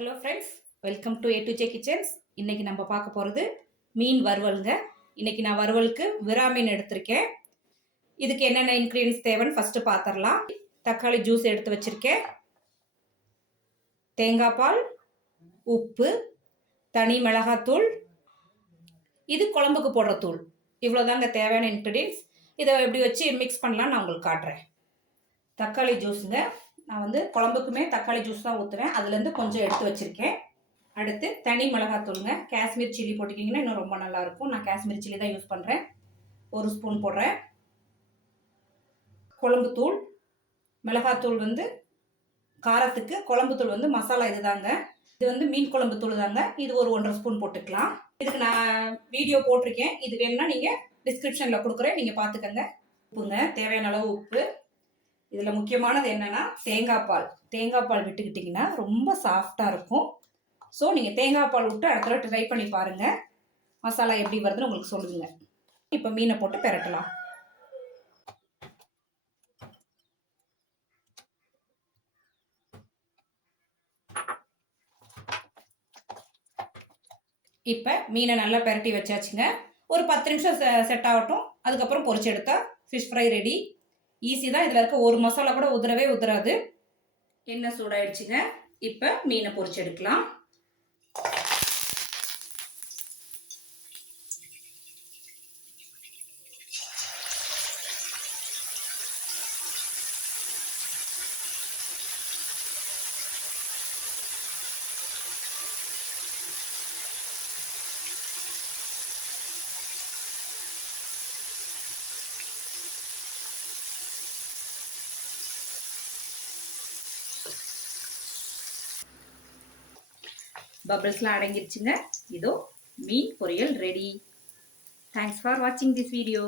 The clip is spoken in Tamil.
Hello friends, welcome to A2J kitchens. இன்னைக்கு நம்ம பார்க்க போகிறது மீன் வறுவலுங்க. இன்னைக்கு நான் வறுவலுக்கு விரா மீன் எடுத்திருக்கேன். இதுக்கு என்னென்ன இன்க்ரீடியன்ஸ் தேவைன்னு ஃபஸ்ட்டு பார்த்துடலாம். தக்காளி ஜூஸ் எடுத்து வச்சுருக்கேன், தேங்காய் பால், உப்பு, தனி மிளகாத்தூள், இது குழம்புக்கு போடுற தூள். இவ்வளோதாங்க தேவையான இன்க்ரீடியன்ஸ். இதை எப்படி வச்சு மிக்ஸ் பண்ணலான்னு நான் உங்களுக்கு காட்டுறேன். தக்காளி ஜூஸுங்க, நான் வந்து குழம்புக்குமே தக்காளி ஜூஸ் தான் ஊற்றுவேன். அதுலேருந்து கொஞ்சம் எடுத்து வச்சுருக்கேன். அடுத்து தனி மிளகாத்தூளுங்க, காஷ்மீர் சில்லி போட்டிக்கிங்கன்னா இன்னும் ரொம்ப நல்லாயிருக்கும். நான் காஷ்மீர் சில்லி தான் யூஸ் பண்ணுறேன். 1 ஸ்பூன் போடுறேன். குழம்பு தூள், மிளகாத்தூள் வந்து காரத்துக்கு, குழம்பு தூள் வந்து மசாலா இது தாங்க. இது வந்து மீன் குழம்பு தூள் தாங்க. இது ஒரு 1.5 ஸ்பூன் போட்டுக்கலாம். இதுக்கு நான் வீடியோ போட்டிருக்கேன். இது வேணும்னா நீங்கள் டிஸ்கிரிப்ஷனில் கொடுக்குறேன், நீங்கள் பார்த்துக்கங்க. உப்புங்க, தேவையான அளவு உப்பு. இதில் முக்கியமானது என்னென்னா தேங்காய் பால். தேங்காய் பால் விட்டுக்கிட்டிங்கன்னா ரொம்ப சாஃப்டாக இருக்கும். ஸோ நீங்கள் தேங்காய் பால் விட்டு அடுத்த தடவை ட்ரை பண்ணி பாருங்கள். மசாலா எப்படி வருதுன்னு உங்களுக்கு சொல்லுங்க. இப்போ மீனை போட்டு பெரட்டலாம். இப்போ மீனை நல்லா பெரட்டி வச்சாச்சுங்க. ஒரு 10 நிமிஷம் செட் ஆகட்டும். அதுக்கப்புறம் பொரிச்சு எடுத்தா ஃபிஷ் ஃப்ரை ரெடி. ஈஸி தான். இதில் இருக்க ஒரு மசாலா கூட உதிரவே உதிராது. எண்ணெய் சூடாயிடுச்சுங்க. இப்போ மீனை பொரிச்சு எடுக்கலாம். பபிள்ஸ்லாம் அடங்கிருச்சுங்க. இதோ மீன் பொரியல் ரெடி. தேங்க்ஸ் ஃபார் வாட்சிங் திஸ் வீடியோ.